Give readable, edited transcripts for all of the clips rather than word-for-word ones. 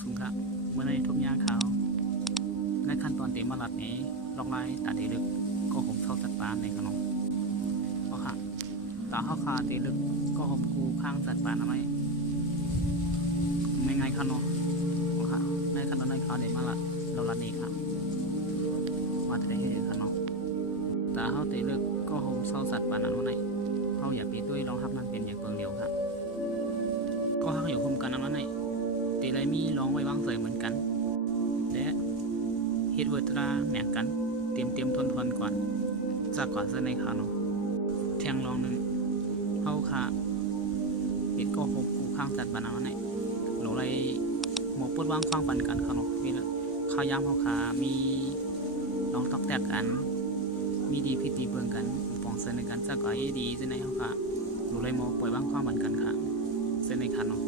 สูงครับเมื่อในทุบยาขาวในขั้นตอนเตรียมมาลัดนี้ลอกไล่ตัดเดลึกก็ผมเข้าสัตว์ป่าในขนมเพราะค่ะตาเข้าคาเตลึกก็ผมกูข้างสัตว์ป่าทำไมไม่ไงขนมเพราะค่ะในขั้นตอนในเขาเตรียมมาลัดเราลัดนี้ครับว่าจะได้เห็นขนมตาเข้าเตลึกก็ผมเข้าสัตว์ป่านั้นวันไหนเขาอย่าปีด้วยรองทับนั้นเป็นอย่างเปลืองเดียวครับก็หักอยู่คุมกันนั้นวันไหนตีไรมีร้องไว้วางเสยเหมือนกันและเฮ็ดเวอร์ตราแหมกกันเตรียมทนก่อนจากก่อนเส้นในขาเนาะแทงรองหนึ่งเข้าขาเฮ็ดก็หกกูข้างจัดบานนั้นไหนหรือไรหมกปุดวางควางปันกันขาเนาะมีข้าวยามเข้าขามีลองตอกแตกกันมีดีพิธีเบิ่งกันปองเส้นในกันจากก่อนดีเส้นในเข้าขาหรือไรหมกปล่อยวางควางปันกันค่ะเส้นในขาเนาะ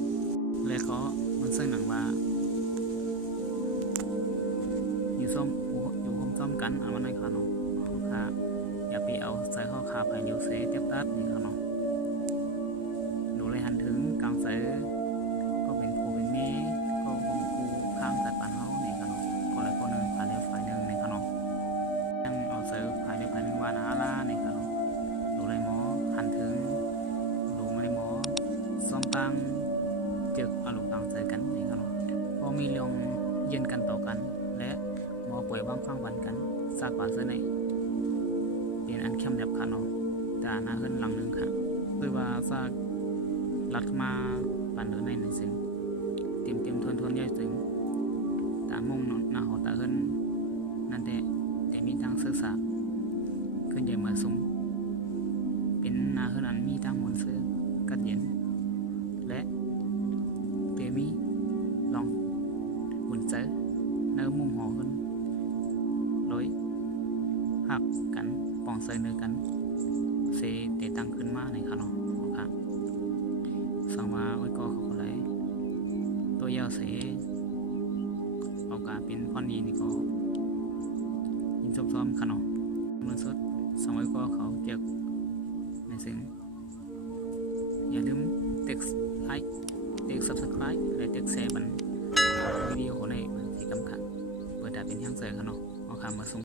แล้วก็มันเส้นหนังว่าอยู่ผมซ้อมกันอันวันไหนค่ะเนาะค่ะอย่าไปเอาใส่ข้อขาไปเลี้ยวเสเทียบตัดนี่ค่ะเนาะดูเลยหันถึงกลางเสก็เป็นผู้เป็นเมย์ก็ผมกูข้างแต่ปานเฮานี่ค่ะเนาะก็เลยคนหนึ่งผ่านเลี้ยวฝ่ายหนึ่งนี่ค่ะเนาะยังเอาเสผ่านเลี้ยวฝ่ายหนึ่งวานาลานี่ค่ะเนาะดูเลยหมอหันถึงดูไม่ได้หมอซ้อมตังจึกเอาลูกต่างใส่กันนี่ครับพอมีเรื่องเย็นกันต่อกันและหมอป่วยวางฟังวันกันซากว่าเส้นในเป็นอันเข้มแบบขาเนาะแต่หน้าขึ้นหลังหนึ่งค่ะคือว่าซากลัดมาปันเดินในหนึ่งสิ่งเตรียมทวนย่อยสิ่งแต่มุ่งหน้าหอตาขึ้นนั่นแต่มีทางศึกษาขึ้นใหญ่มาสูงเป็นหน้าขึ้นอันมีทางมวลซื้อกัดเย็นและมีลองหุ่นเจอเนื้อมุมหอขึ้นลอยหักกันปองเซเนื้อกันเซเตตังขึ้นมาในขาเนาะค่ะสั่งมาไว้ก็เขาเลยตัวยาวเสเอากาเป็นพอนีนี่ก็ยินซ้อมขาเนาะมันสุดสั่งไว้ก็เขาเจ็บในสิ่งอย่าลืมเต็กไลค์เด็ก subscribe และเด็กแชร์บันวิดีโอในที่กำคัญเปิดได้เป็นยังเสือขนมเอาคำมาส่ง